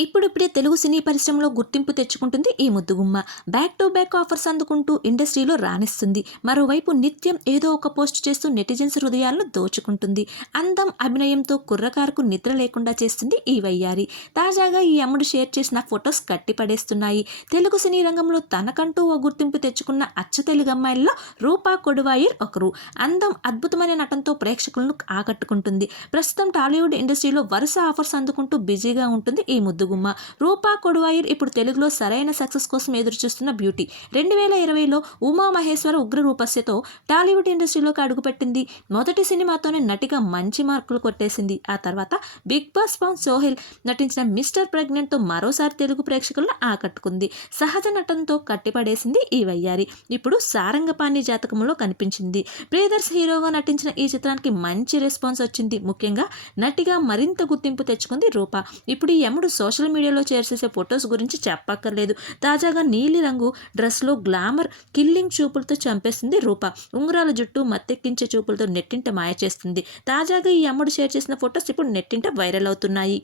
ఇప్పుడిప్పుడే తెలుగు సినీ పరిశ్రమలో గుర్తింపు తెచ్చుకుంటుంది ఈ ముద్దుగుమ్మ. బ్యాక్ టు బ్యాక్ ఆఫర్స్ అందుకుంటూ ఇండస్ట్రీలో రాణిస్తుంది. మరోవైపు నిత్యం ఏదో ఒక పోస్ట్ చేస్తూ నెటిజన్స్ హృదయాలను దోచుకుంటుంది. అందం అభినయంతో కుర్రకారుకు నిద్ర లేకుండా చేస్తుంది ఈ వయ్యారి. తాజాగా ఈ అమ్ముడు షేర్ చేసిన ఫొటోస్ కట్టిపడేస్తున్నాయి. తెలుగు సినీ రంగంలో తనకంటూ ఓ గుర్తింపు తెచ్చుకున్న అచ్చ తెలుగు అమ్మాయిల్లో రూపా కొడువాయిర్ ఒకరు. అందం అద్భుతమైన నటనతో ప్రేక్షకులను ఆకట్టుకుంటుంది. ప్రస్తుతం టాలీవుడ్ ఇండస్ట్రీలో వరుస ఆఫర్స్ అందుకుంటూ బిజీగా ఉంటుంది ఈ ముద్దు ముద్దుగుమ్మ రూపా కొడువాయిర్ ఇప్పుడు తెలుగులో సరైన సక్సెస్ కోసం ఎదురుచూస్తున్న బ్యూటీ. రెండు వేల ఇరవైలో ఉమా మహేశ్వర ఉగ్ర రూపస్యతో టాలీవుడ్ ఇండస్ట్రీలోకి అడుగుపెట్టింది. మొదటి సినిమాతోనే నటిగా మంచి మార్కులు కొట్టేసింది. ఆ తర్వాత బిగ్ బాస్ పవన్ సోహెల్ నటించిన మిస్టర్ ప్రెగ్నెంట్తో మరోసారి తెలుగు ప్రేక్షకులను ఆకట్టుకుంది. సహజ నటనతో కట్టిపడేసింది ఈ వయ్యారి. ఇప్పుడు సారంగపాణి జాతకంలో కనిపించింది. ప్రియదర్శ్ హీరోగా నటించిన ఈ చిత్రానికి మంచి రెస్పాన్స్ వచ్చింది. ముఖ్యంగా నటిగా మరింత గుర్తింపు తెచ్చుకుంది రూప. ఇప్పుడు ఈ యముడు సోషల్ సోషల్ మీడియాలో చేర్చేసే ఫొటోస్ గురించి చెప్పక్కర్లేదు. తాజాగా నీలి రంగు డ్రెస్లో గ్లామర్ కిల్లింగ్ చూపులతో చంపేస్తుంది రూప. ఉంగరాల జుట్టు మత్తెక్కించే చూపులతో నెట్టింట మాయ చేస్తుంది తాజాగా ఈ అమ్ముడు షేర్ చేసిన ఫొటోస్ ఇప్పుడు నెట్టింట వైరల్ అవుతున్నాయి.